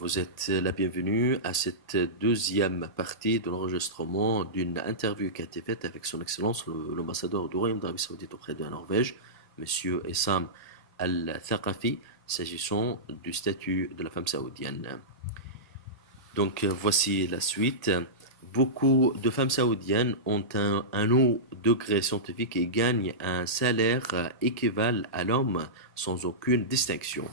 vous êtes la bienvenue à cette deuxième partie de l'enregistrement d'une interview qui a été faite avec son Excellence l'ambassadeur du Royaume d'Arabie Saoudite auprès de la Norvège, Monsieur Essam Al-Thaqafi, s'agissant du statut de la femme saoudienne. Donc voici la suite. Beaucoup de femmes saoudiennes ont un haut degré scientifique et gagnent un salaire équivalent à l'homme sans aucune distinction.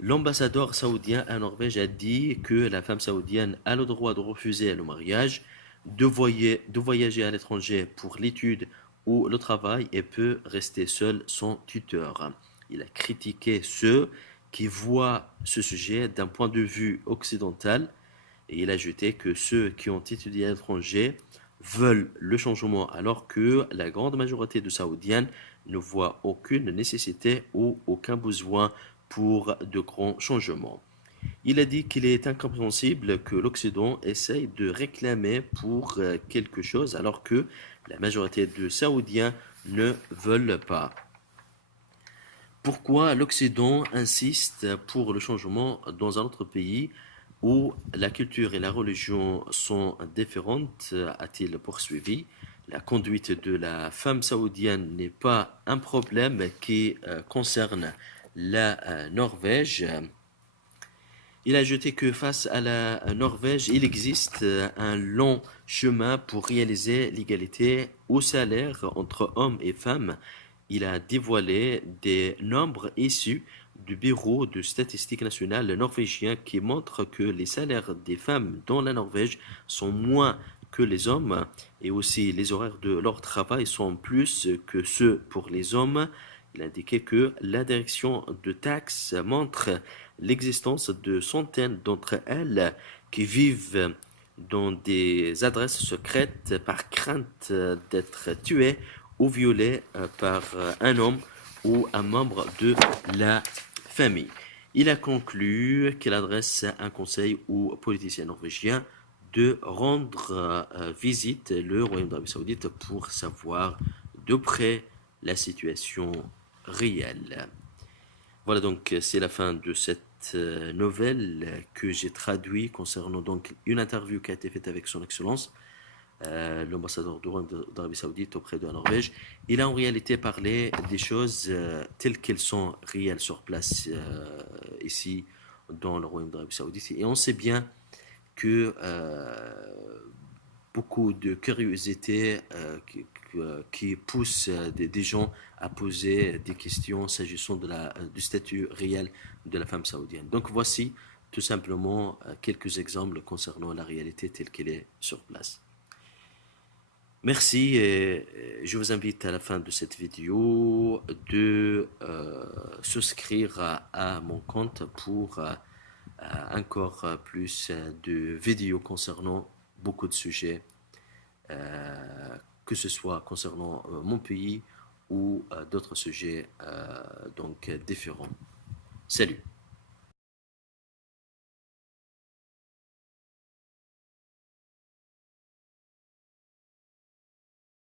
L'ambassadeur saoudien à Norvège a dit que la femme saoudienne a le droit de refuser le mariage, de voyager à l'étranger pour l'étude ou le travail et peut rester seule sans tuteur. Il a critiqué ceux qui voient ce sujet d'un point de vue occidental et il a ajouté que ceux qui ont étudié à l'étranger veulent le changement alors que la grande majorité de Saoudiennes ne voient aucune nécessité ou aucun besoin pour de grands changements. Il a dit qu'il est incompréhensible que l'Occident essaye de réclamer pour quelque chose alors que la majorité de Saoudiens ne veulent pas. Pourquoi l'Occident insiste pour le changement dans un autre pays où la culture et la religion sont différentes, a-t-il poursuivi. La conduite de la femme saoudienne n'est pas un problème qui concerne la Norvège. Il a ajouté que face à la Norvège, il existe un long chemin pour réaliser l'égalité au salaire entre hommes et femmes. Il a dévoilé des nombres issus du Bureau de statistique nationale norvégien qui montrent que les salaires des femmes dans la Norvège sont moins que les hommes et aussi les horaires de leur travail sont plus que ceux pour les hommes. Il a indiqué que la direction de taxes montre l'existence de centaines d'entre elles qui vivent dans des adresses secrètes par crainte d'être tuées ou violées par un homme ou un membre de la famille. Il a conclu qu'il adresse un conseil aux politiciens norvégiens de rendre visite le Royaume d'Arabie Saoudite pour savoir de près la situation réelle. Voilà donc c'est la fin de cette nouvelle que j'ai traduit concernant donc une interview qui a été faite avec son Excellence l'ambassadeur du Royaume d'Arabie Saoudite auprès de la Norvège. Il a en réalité parlé des choses telles qu'elles sont réelles sur place ici dans le Royaume d'Arabie Saoudite. Et on sait bien que beaucoup de curiosité qui pousse des gens à poser des questions s'agissant du statut réel de la femme saoudienne. Donc voici tout simplement quelques exemples concernant la réalité telle qu'elle est sur place. Merci et je vous invite à la fin de cette vidéo de souscrire à mon compte pour encore plus de vidéos concernant beaucoup de sujets, que ce soit concernant mon pays ou d'autres sujets donc différents. Salut!